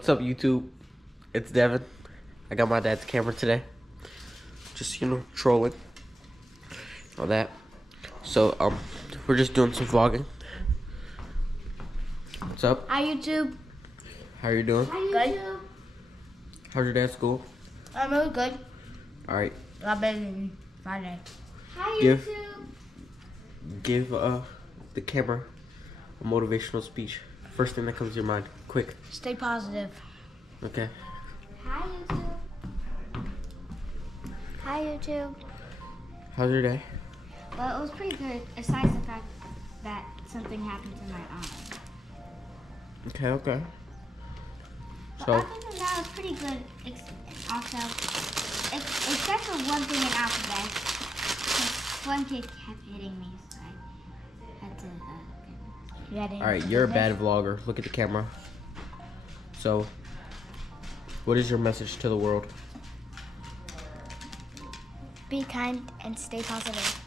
What's up, YouTube? It's Devin. I got my dad's camera today. Just, trolling. All that. So, we're just doing some vlogging. What's up? Hi, YouTube. How are you doing? Hi, YouTube. How's your dad's school? I'm really good. Alright. A lot better than Friday. Hi, Give- YouTube. Give the camera a motivational speech. First thing that comes to your mind. Quick. Stay positive. Okay. Hi, YouTube. Hi, YouTube. How's your day? Well, it was pretty good, aside the fact that something happened to my arm. Okay. But So, other than that, it was pretty good. Except for one thing in alphabet. One kid kept hitting me, so I had to get it. alright, you're a bad vlogger. Look at the camera. So, what is your message to the world? Be kind and stay positive.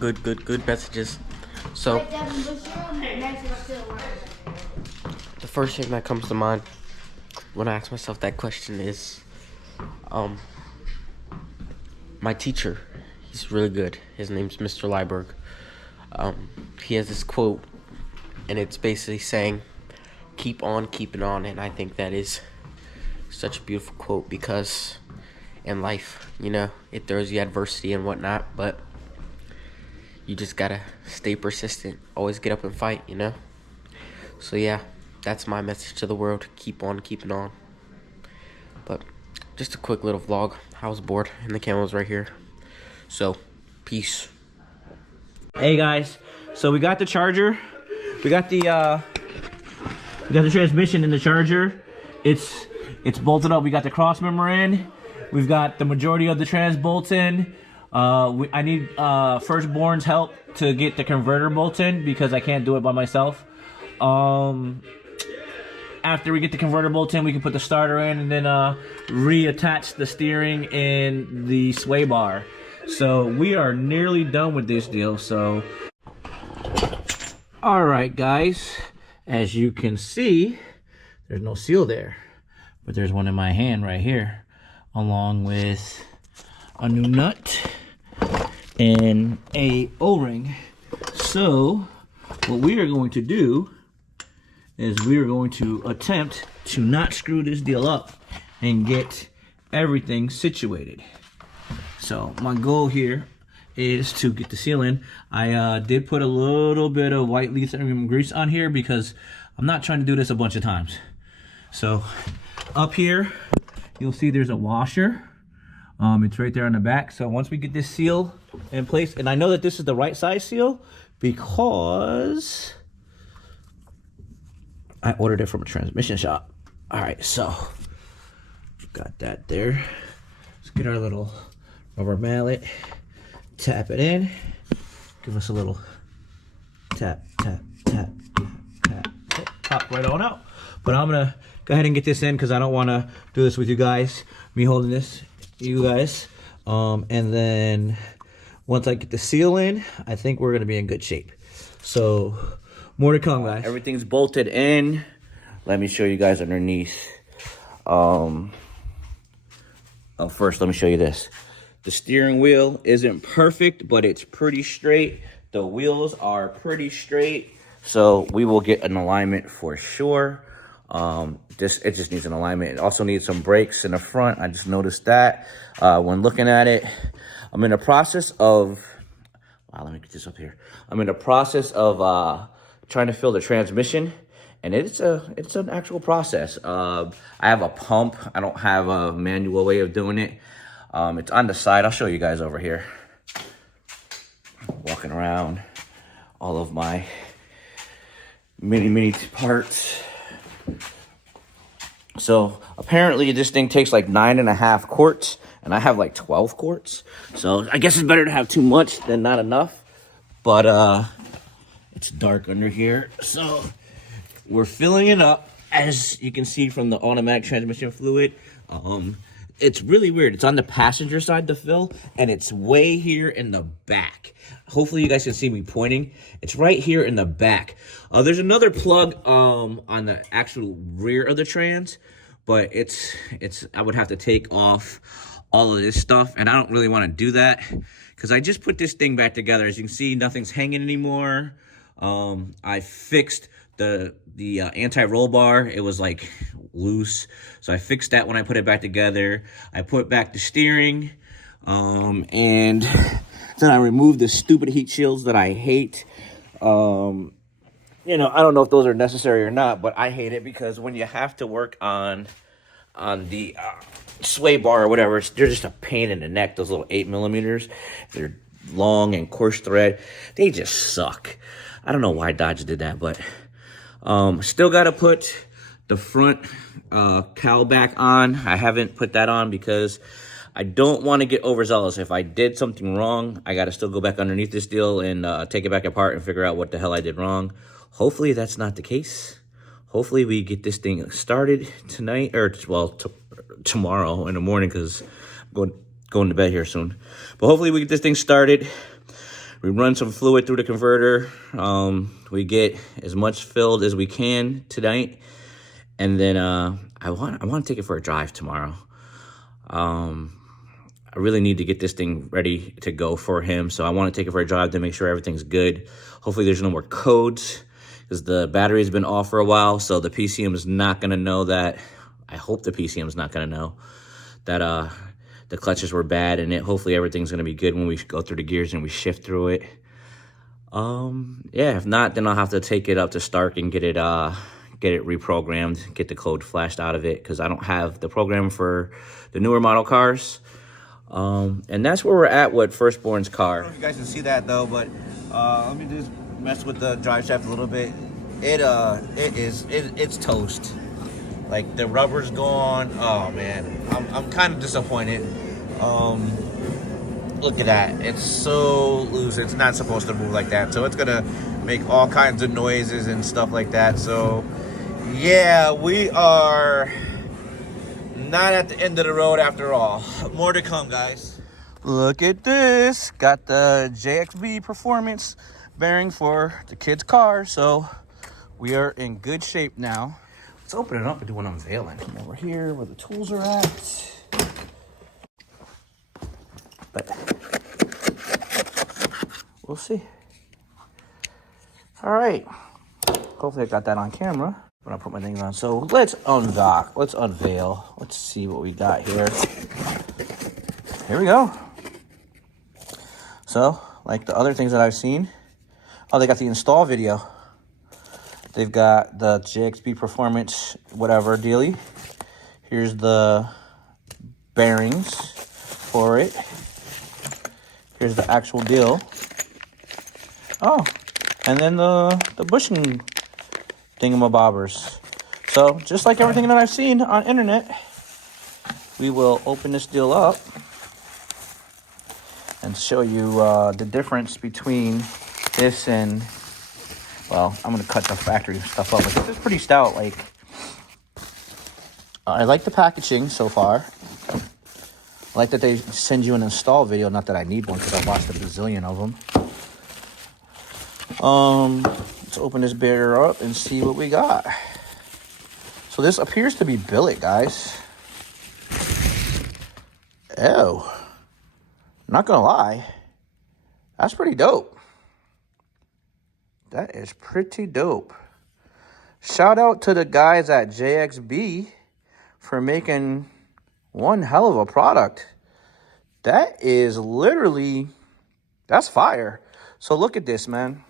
Good messages. So, the first thing that comes to mind when I ask myself that question is, my teacher. He's really good. His name's Mr. Lieberg. He has this quote, and it's basically saying, keep on keeping on. And I think that is such a beautiful quote, because in life, it throws you adversity and whatnot, but you just gotta stay persistent. Always get up and fight, So yeah, that's my message to the world. Keep on keeping on. But just a quick little vlog. I was bored and the camera's right here. So, peace. Hey guys, so we got the charger. We got the transmission in the charger. It's bolted up. We got the cross member in. We've got the majority of the trans bolts in. I need firstborn's help to get the converter bolt in because I can't do it by myself. After we get the converter bolt in, we can put the starter in and then reattach the steering and the sway bar. So we are nearly done with this deal. So, all right, guys, as you can see, there's no seal there, but there's one in my hand right here, along with a new nut and a O-ring. So what we are going to do is we are going to attempt to not screw this deal up and get everything situated. So my goal here is to get the seal in. I did put a little bit of white lithium grease on here because I'm not trying to do this a bunch of times. So up here, you'll see there's a washer. It's right there on the back. So once we get this seal in place, and I know that this is the right size seal because I ordered it from a transmission shop. All right, so got that there. Let's get our little rubber mallet, tap it in, give us a little tap, tap, tap, tap, tap, pop right on out. But I'm gonna go ahead and get this in because I don't want to do this with you guys, me holding this, you guys. And then once I get the seal in, I think we're gonna be in good shape. So more to come, guys. Everything's bolted in. Let me show you guys underneath. First, let me show you this. The steering wheel isn't perfect, but it's pretty straight. The wheels are pretty straight, so we will get an alignment for sure. It just needs an alignment. It also needs some brakes in the front. I just noticed that when looking at it. I'm in the process of. Wow, let me get this up here. I'm in the process of trying to fill the transmission, and it's an actual process. I have a pump. I don't have a manual way of doing it. It's on the side. I'll show you guys over here. Walking around all of my mini parts. So apparently this thing takes like 9.5 quarts, and I have like 12 quarts. So I guess it's better to have too much than not enough. But it's dark under here, so we're filling it up. As you can see from the automatic transmission fluid, it's really weird. It's on the passenger side, the fill, and it's way here in the back. Hopefully you guys can see me pointing. It's right here in the back. There's another plug on the actual rear of the trans, but it's I would have to take off all of this stuff, and I don't really want to do that because I just put this thing back together. As you can see, nothing's hanging anymore. I fixed the anti-roll bar. It was like loose, so I fixed that when I put it back together. I put back the steering, and then I removed the stupid heat shields that I hate. You know, I don't know if those are necessary or not, but I hate it because when you have to work on the sway bar or whatever, they're just a pain in the neck. Those little 8mm, they're long and coarse thread. They just suck. I don't know why Dodge did that, but still got to put the front cowl back on. I haven't put that on because I don't want to get overzealous. If I did something wrong, I got to still go back underneath this deal and take it back apart and figure out what the hell I did wrong. Hopefully that's not the case. Hopefully we get this thing started tonight, or well, tomorrow in the morning, because I'm going to bed here soon. But hopefully we get this thing started. We run some fluid through the converter. We get as much filled as we can tonight, and then I want to take it for a drive tomorrow. I really need to get this thing ready to go for him, so I want to take it for a drive to make sure everything's good. Hopefully there's no more codes, because the battery's been off for a while, so the PCM is not going to know that. I hope the PCM is not going to know that the clutches were bad, and hopefully everything's going to be good when we go through the gears and we shift through it. Yeah, if not, then I'll have to take it up to Stark and get it reprogrammed, get the code flashed out of it, because I don't have the program for the newer model cars. And that's where we're at with Firstborn's car. I don't know if you guys can see that though, but let me just mess with the drive shaft a little bit. It's toast. Like the rubber's gone. Oh man, I'm kind of disappointed. Look at that. It's so loose. It's not supposed to move like that. So it's gonna make all kinds of noises and stuff like that. So yeah, we are not at the end of the road after all. More to come, guys. Look at this. Got the JXB performance bearing for the kid's car. So we are in good shape now. Let's open it up and do an unveiling. Come over here where the tools are at. But we'll see. All right. Hopefully I got that on camera when I put my things on. So let's undock. Let's unveil. Let's see what we got here. Here we go. So, like the other things that I've seen. Oh, they got the install video. They've got the JXB Performance whatever dealie. Here's the bearings for it. Here's the actual deal. Oh, and then the bushing thingamabobbers. So, just like everything that I've seen on internet, we will open this deal up and show you the difference between this and, well, I'm going to cut the factory stuff up. But this is pretty stout. Like, I like the packaging so far. I like that they send you an install video. Not that I need one because I watched a bazillion of them. Let's open this bear up and see what we got. So this appears to be billet, guys. Ew. Not gonna lie. That's pretty dope. That is pretty dope. Shout out to the guys at JXB for making one hell of a product. That is literally, that's fire. So look at this, man.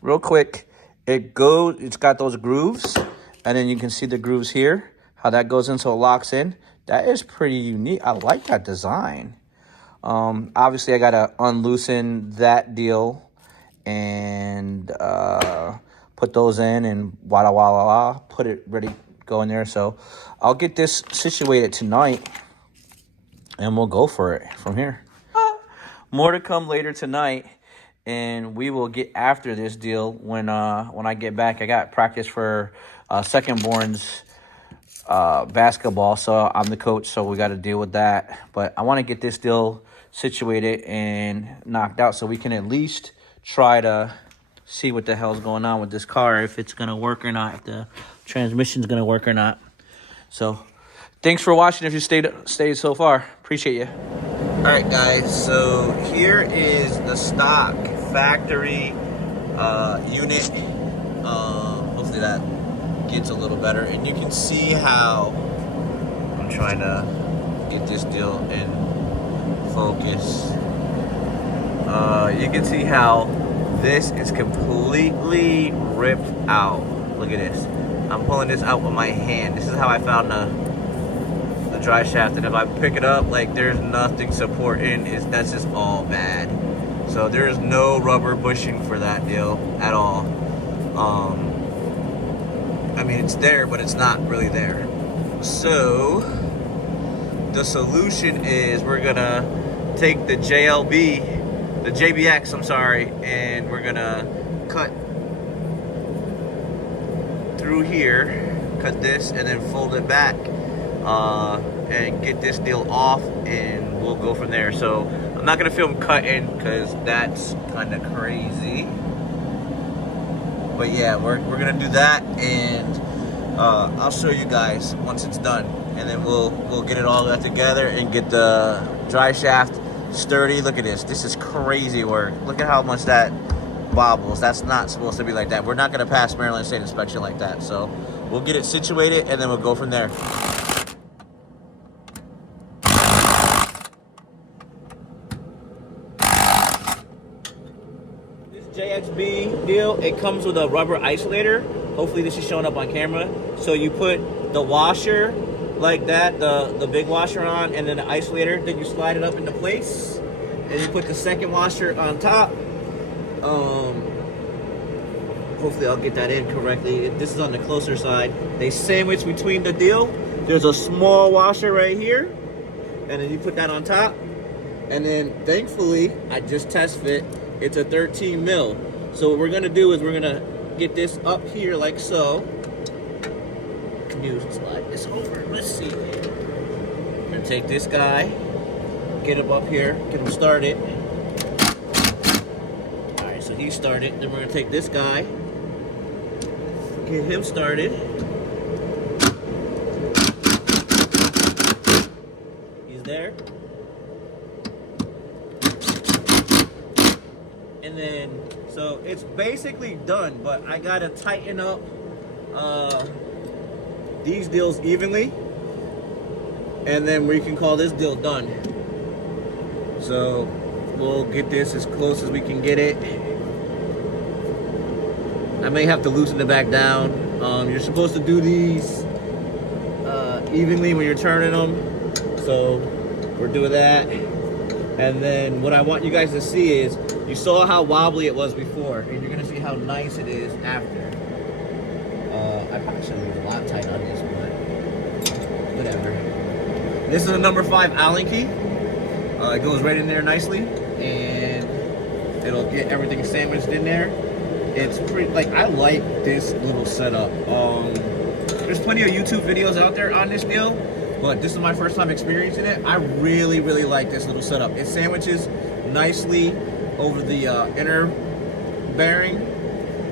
Real quick, it's got those grooves, and then you can see the grooves here, how that goes in so it locks in. That is pretty unique. I like that design. Obviously I gotta unloosen that deal and put those in and put it ready to go in there. So I'll get this situated tonight and we'll go for it from here. More to come later tonight, and we will get after this deal when I get back. I got practice for second born's basketball, so I'm the coach, so we got to deal with that. But I want to get this deal situated and knocked out so we can at least try to see what the hell's going on with this car, if it's going to work or not, if the transmission's going to work or not. So thanks for watching if you stayed so far. Appreciate you. All right, guys, so here is the stock factory unit. Hopefully that gets a little better, and you can see how I'm trying to get this deal in focus. You can see how this is completely ripped out. Look at this. I'm pulling this out with my hand. This is how I found the drive shaft, and if I pick it up, like, there's nothing supporting. That's just all bad. So there's no rubber bushing for that deal at all. I mean, it's there, but it's not really there. So the solution is we're gonna take the JBX, I'm sorry, and we're gonna cut through here, cut this, and then fold it back, and get this deal off, and we'll go from there. So I'm not gonna film cutting because that's kind of crazy. But yeah, we're gonna do that, and I'll show you guys once it's done, and then we'll get it all got together and get the drive shaft sturdy. Look at this. This is crazy work. Look at how much that bobbles. That's not supposed to be like that. We're not gonna pass Maryland State inspection like that. So we'll get it situated, and then we'll go from there. JXB deal, it comes with a rubber isolator. Hopefully this is showing up on camera. So you put the washer like that, the big washer on, and then the isolator, then you slide it up into place, and you put the second washer on top. Hopefully I'll get that in correctly. This is on the closer side. They sandwich between the deal. There's a small washer right here, and then you put that on top. And then thankfully, I just test fit. It's a 13 mil. So what we're gonna do is we're gonna get this up here like so. Can you slide this over? Let's see. We're gonna take this guy, get him up here, get him started. All right, so he's started. Then we're gonna take this guy, get him started. He's there. And then, so it's basically done, but I gotta tighten up these deals evenly, and then we can call this deal done. So we'll get this as close as we can get it. I may have to loosen it back down. You're supposed to do these evenly when you're turning them, so we're doing that. And then what I want you guys to see is, you saw how wobbly it was before, and you're gonna see how nice it is after. I probably should have used Loctite on this, but whatever. This is a number 5 Allen key. It goes right in there nicely, and it'll get everything sandwiched in there. It's pretty, like, I like this little setup. There's plenty of YouTube videos out there on this deal, but this is my first time experiencing it. I really, really like this little setup. It sandwiches nicely over the inner bearing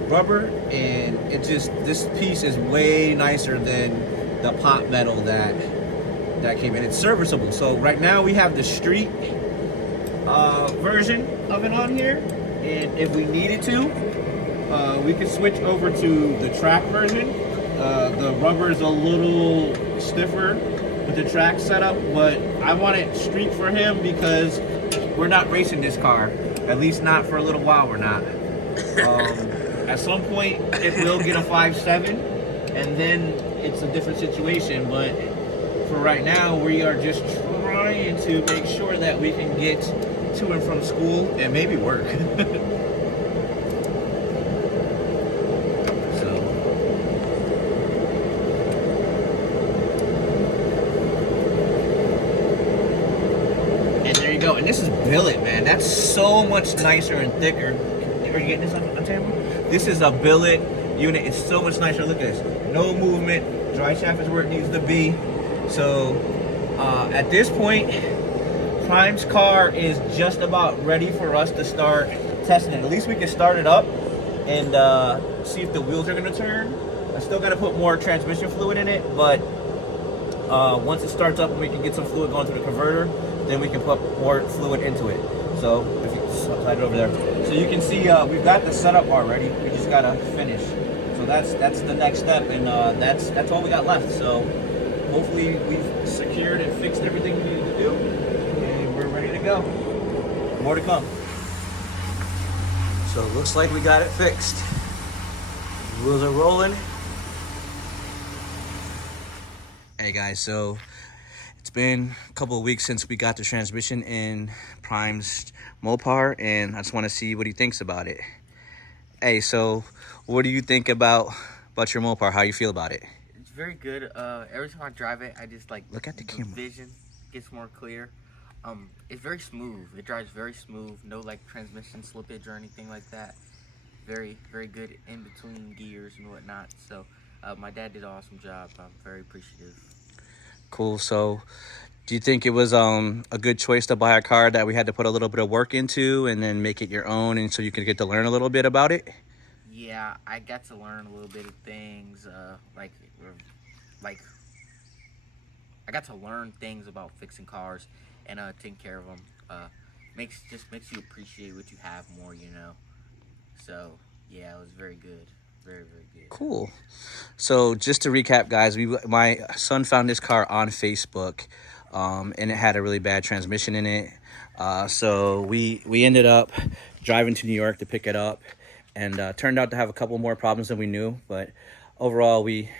rubber, and it just, this piece is way nicer than the pot metal that came in. It's serviceable. So right now we have the street version of it on here, and if we needed to, we could switch over to the track version. The rubber is a little stiffer with the track setup, but I want it street for him because we're not racing this car. At least not for a little while, we're not. At some point, it will get a 5.7, and then it's a different situation. But for right now, we are just trying to make sure that we can get to and from school and maybe work. Go. And this is billet, man. That's so much nicer and thicker. Are you getting this on camera? This is a billet unit. It's so much nicer. Look at this. No movement. driveshaft is where it needs to be. So at this point, Prime's car is just about ready for us to start testing it. At least we can start it up and see if the wheels are gonna turn. I still gotta put more transmission fluid in it, but once it starts up and we can get some fluid going through the converter, then we can put more fluid into it. So if you slide it over there, so you can see we've got the setup already. We just gotta finish. So that's the next step, and that's all we got left. So hopefully we've secured and fixed everything we needed to do, and we're ready to go. More to come. So it looks like we got it fixed. The wheels are rolling. Hey guys, so it's been a couple of weeks since we got the transmission in Prime's Mopar, and I just want to see what he thinks about it. Hey, so what do you think about your Mopar? How you feel about it? It's very good. Every time I drive it, I just like look at the camera. Vision gets more clear. It's very smooth. It drives very smooth. No like transmission slippage or anything like that. Very, very good in between gears and whatnot. So my dad did an awesome job. I'm very appreciative. Cool. So do you think it was a good choice to buy a car that we had to put a little bit of work into and then make it your own, and so you could get to learn a little bit about it? Yeah, I got to learn a little bit of things, like I got to learn things about fixing cars and taking care of them. Makes you appreciate what you have more, you know. So yeah, it was very good. Very, very good. Cool. So just to recap, guys, my son found this car on Facebook, and it had a really bad transmission in it. So we ended up driving to New York to pick it up, and turned out to have a couple more problems than we knew. But overall, we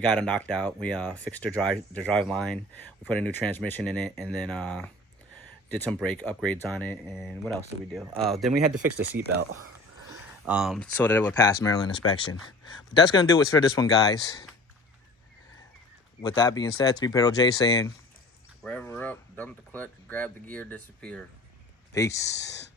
got it knocked out. We fixed the drive line. We put a new transmission in it, and then did some brake upgrades on it. And what else did we do? Then we had to fix the seatbelt. So that it would pass Maryland inspection. But that's going to do it for this one, guys. With that being said, it's me, Pedro J, saying, Wherever up, dump the clutch, grab the gear, disappear. peace.